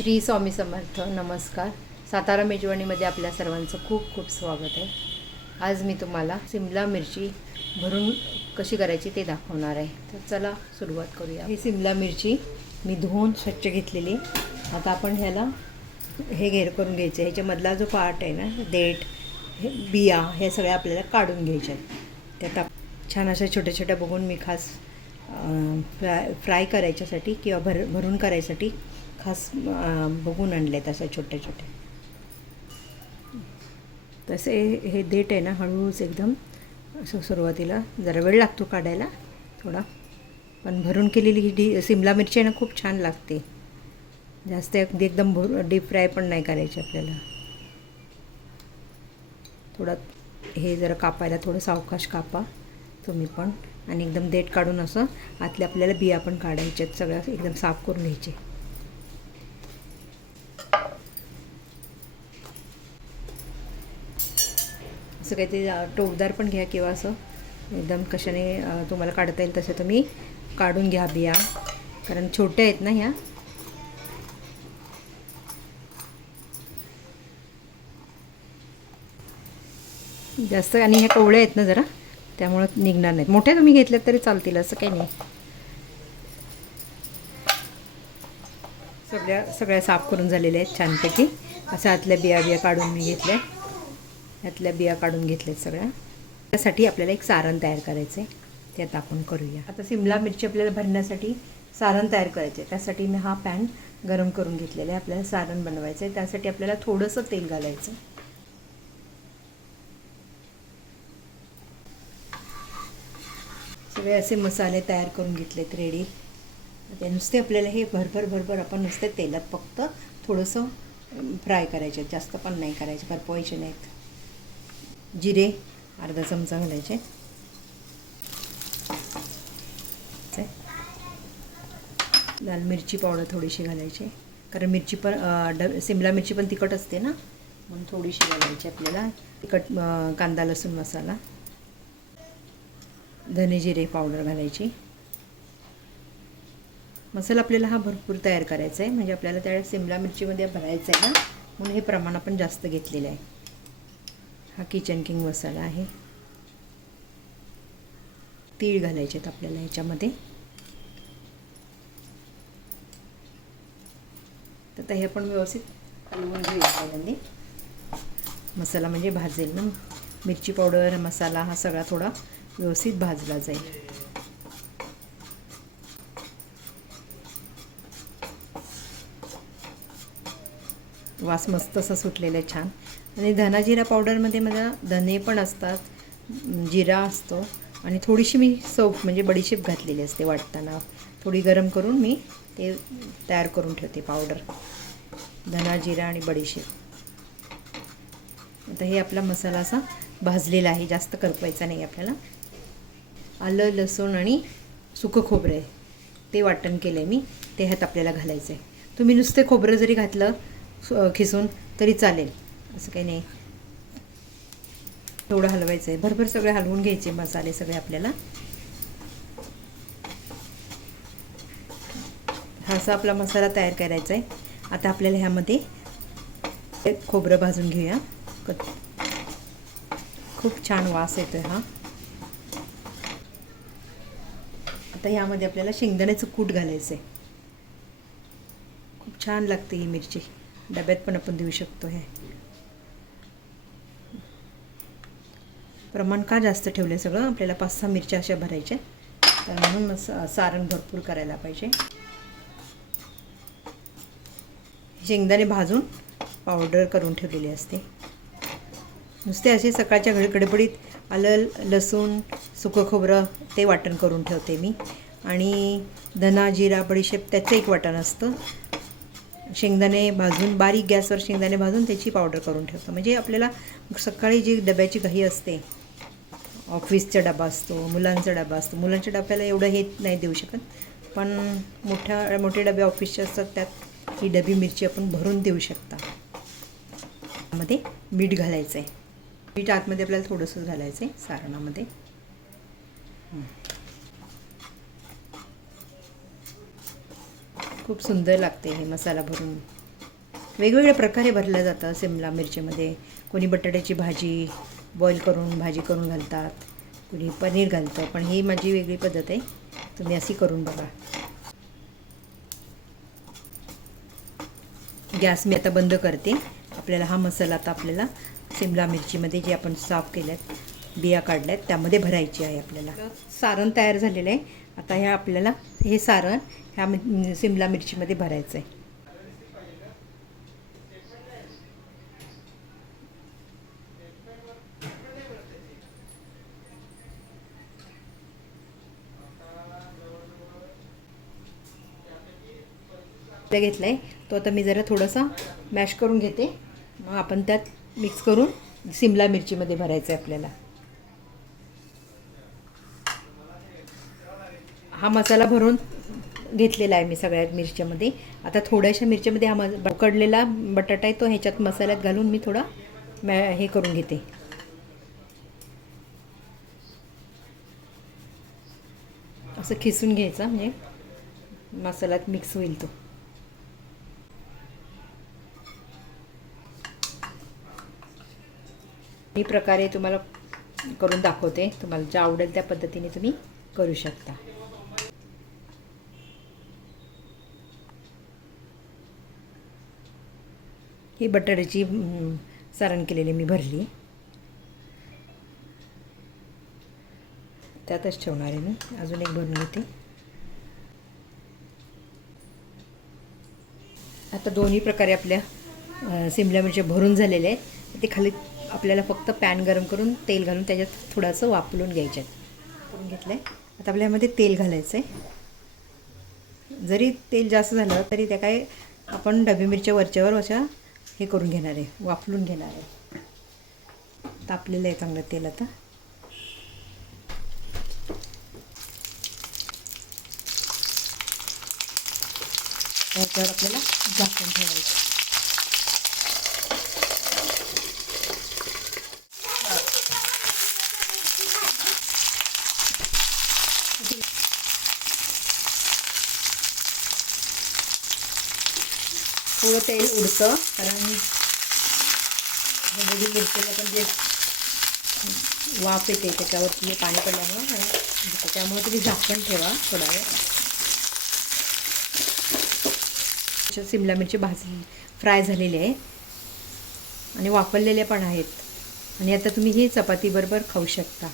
श्री स्वामी समर्थ नमस्कार. सातारा मेजवानीमध्ये आपल्या सर्वांचं खूप खूप स्वागत आहे. आज मी तुम्हाला सिमला मिरची भरून कशी करायची ते दाखवणार आहे. तर चला सुरुवात करूया. ही सिमला मिरची मी धुवून स्वच्छ घेतलेली. आता आपण ह्याला हे घेर करून घ्यायचं. ह्याच्यामधला जो पार्ट आहे ना देठ हे बिया हे सगळ्या आपल्याला काढून घ्यायच्या आहेत. त्यात छान अशा छोट्या छोट्या बघून मी खास फ्राय फ्राय करायच्यासाठी किंवा भर भरून करायसाठी खास बघून आणलेत अशा छोट्या छोट्या. तसे हे देठ आहे ना हळूहळूच एकदम असं सुरुवातीला जरा वेळ लागतो काढायला थोडा. पण भरून केलेली ही डी सिमला मिरची आहे ना खूप छान लागते. जास्त अगदी एकदम भर डीप फ्राय पण नाही करायची आपल्याला. थोडा हे जरा कापायला थोडं सावकाश कापा तुम्ही पण. आणि एकदम देठ काढून असं आतल्या आपल्याला बिया पण काढायच्यात सगळ्या एकदम साफ करून घ्यायचे. असं काहीतरी टोकदार पण घ्या किंवा असं. एकदम कशाने तुम्हाला काढता येईल तसे तुम्ही काढून घ्या बिया. कारण छोट्या आहेत ना ह्या. जास्त आणि ह्या कवळ्या आहेत ना जरा त्यामुळं निघणार नाहीत. मोठ्या तुम्ही घेतल्यात तरी चालतील असं काही नाही. सगळ्या सगळ्या साफ करून झालेल्या आहेत छानपैकी. असं आतल्या बिया बिया काढून मी घेतल्या. यातल्या बिया काढून घेतल्यात सगळ्या. त्यासाठी आपल्याला एक सारण तयार करायचं आहे ते आता आपण करूया. आता सिमला मिरची आपल्याला भरण्यासाठी सारण तयार करायचं आहे त्यासाठी मी हा पॅन गरम करून घेतलेला आहे. आपल्याला सारण बनवायचं आहे त्यासाठी आपल्याला थोडंसं तेल घालायचं सगळे असे मसाले तयार करून घेतलेत रेडी ते नुसते आपल्याला हे भरभर भरभर आपण नुसते तेलात फक्त थोडंसं फ्राय करायचे. जास्त पण नाही करायचे. करपवायचे नाहीत. जिरे अर्धा चमचा घालायचे. लाल मिरची पावडर थोडीशी घालायची. कारण मिरची पण ड सिमला मिरची पण तिखट असते ना म्हणून थोडीशी घालायची आपल्याला. तिखट कांदा लसूण मसाला. धने जिरे पावडर घालायची. मसाला आपल्याला हा भरपूर तयार करायचा आहे. म्हणजे आपल्याला त्या सिमला मिरचीमध्ये भरायचं आहे ना म्हणून हे प्रमाण आपण जास्त घेतलेलं आहे. हा किचन किंग मसाला आहे. तीळ घालायचे आहेत आपल्याला ह्याच्यामध्ये तर आता हे आपण व्यवस्थित हलवून घेऊया मसाला म्हणजे भाजेल ना. मिरची पावडर मसाला हा सगळा थोडा व्यवस्थित भाजला जाईल. वास मस्त असा सुटलेला आहे छान. आणि धना जिरा पावडरमध्ये माझा धने पण असतात जिरा असतो आणि थोडीशी मी सोप म्हणजे बडीशेप घातलेली असते वाटताना. थोडी गरम करून मी ते तयार करून ठेवते पावडर धना जिरा आणि बडीशेप. आता हे आपला मसाला असा भाजलेला आहे जास्त करपवायचा नाही आपल्याला. आलं लसूण आणि सुकं खोबरं आहे. ते वाटण केलं आहे मी ते ह्यात आपल्याला घालायचं आहे तुम्ही नुसते खोबरं जरी घातलं खिसून तरी चालेल. असं काही नाही. थोडं हलवायचं आहे भरभर सगळे हलवून घ्यायचे मसाले सगळे आपल्याला. हा असा आपला मसाला तयार करायचा आहे आता आपल्याला ह्यामध्ये खोबरं भाजून घेऊया. क- खूप छान वास येतो हा. आता ह्यामध्ये आपल्याला शेंगदाण्याचं कूट घालायचं आहे खूप छान लागते ही मिरची. डब्यात पण आपण देऊ शकतो हे. प्रमाण का जास्त ठेवलं सगळं? आपल्याला पाच सहा मिरच्या अशा भरायच्या तर म्हणून स सारण भरपूर करायला पाहिजे. शेंगदाणे भाजून पावडर करून ठेवलेली असते. नुसते असे सकाळच्या घड गडबडीत आलं लसूण सुकं खोबरं ते वाटण करून ठेवते मी. आणि धना जिरा बडीशेप त्याचं एक वाटण असतं. शेंगदाणे भाजून बारीक गॅसवर शेंगदाणे भाजून त्याची पावडर करून ठेवतो. म्हणजे आपल्याला सकाळी जी डब्याची घाई असते ऑफिसचा डबा असतो मुलांचा डबा असतो मुलांच्या डब्याला एवढं हे नाही देऊ शकत. पण मोठ्या मोठे डबे ऑफिसचे असतात त्यात ही डबी मिरची आपण भरून देऊ शकता. मध्ये मीठ घालायचं आहे मीठ आतमध्ये आपल्याला थोडंसं घालायचं आहे सारणामध्ये खूप सुंदर लागते हे मसाला भरून. वेगवेगळ्या प्रकारे भरलं जातं सिमला मिरचीमध्ये. कोणी बटाट्याची भाजी बॉईल करून भाजी करून घालतात. कोणी पनीर घालतं. पण ही माझी वेगळी पद्धत आहे. तुम्ही अशी करून बघा. गॅस मी आता बंद करते. आपल्याला हा मसाला आता आपल्याला सिमला मिरचीमध्ये जे आपण साफ केल्यात बिया काढल्यात त्यामध्ये भरायची आहे आपल्याला. सारण तयार झालेलं आहे. आता ह्या आपल्याला हे सारण ह्या सिमला मिरचीमध्ये भरायचं आहे घेतला आहे तो आता मी जरा थोडासा मॅश करून घेते. मग आपण त्यात मिक्स करून सिमला मिरचीमध्ये भरायचं आहे आपल्याला. हा मसाला भरून घेतलेला आहे मी सगळ्या मिरच्यामध्ये. आता थोड्याशा मिरच्यामध्ये हा मस उकडलेला बटाटा आहे तो ह्याच्यात मसाल्यात घालून मी थोडा मॅ हे करून घेते. असं खिसून घ्यायचा म्हणजे मसाल्यात मिक्स होईल तो. मी प्रकारे तुम्हाला करून दाखवते. तुम्हाला ज्या आवडेल त्या पद्धतीने तुम्ही करू शकता. ही बटाट्याची सारण केलेली मी भरली. त्यातच ठेवणार आहे मी. अजून एक भरून घेते. आता दोन्ही प्रकारे आपल्या अ, सिमला मिरच्या भरून झालेल्या आहेत. ते खाली आपल्याला फक्त पॅन गरम करून तेल घालून त्याच्यात थोडंसं वापरून घ्यायच्यात करून घेतलं आहे आता आपल्यामध्ये तेल घालायचं आहे जरी तेल जास्त झालं तरी त्या काय आपण डबी मिरच्या वरच्यावर अशा हे करून घेणार आहे वाफलून घेणार आहे. तापलेलं आहे चांगलं तेल आता. त्याच्यावर आपल्याला झाकण ठेवायचं. थोडं तेल उडतं. कारण डबी मिरचीला पण जे वाफ येते त्याच्यावरती जे पाणी पडल्यामुळं आणि त्याच्यामुळे तुम्ही झाकण ठेवा थोडा वेळ. अशा सिमला मिरची भाजली फ्राय झालेली आहे आणि वापरलेले पण आहेत. आणि आता तुम्ही ही चपातीबरोबर खाऊ शकता.